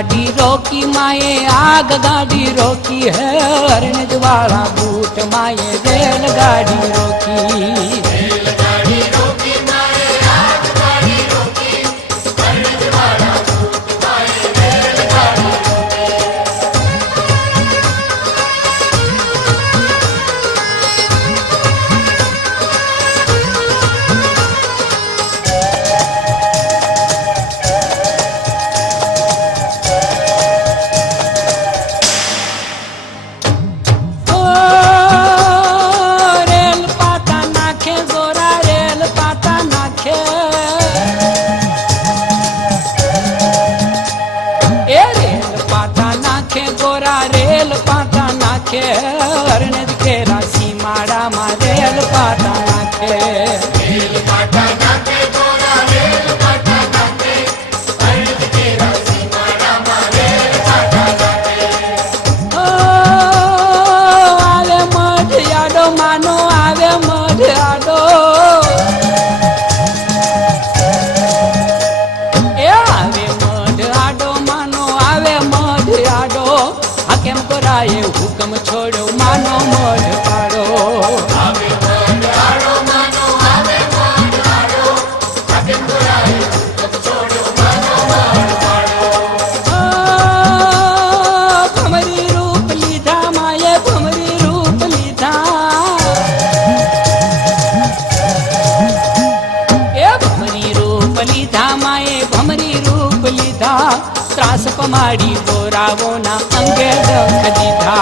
गाड़ी रोकी माए आग गाड़ी रोकी है अरनज वाला बूट माए रेलगाड़ी रोकी अरनज के राशि माड़ा मा रेल पाटा नाखे रेल पाटा नाखे गोरा रेल पाटा नाखे अरनज के राशि माड़ा मा रेल पाटा नाखे ओ आवे मध याडो मानो आवे मध याडो ए आवे मध याडो मानो आवे मध याडो केम कराए हुकम छोड़ो मानो मोढ़ पाड़ो आवे मोढ़ आड़ो मानो आवे मोढ़ आड़ो केम कराए हुकम छोड़ो मानो मोढ़ पाड़ो भमरी रूप लीधा माये भमरी रूप लीधा ए भमरी रूप लीधा माये भमरी रूप लीधा त्रास पमाड़ी गोरावो ना अंगे दख दीधा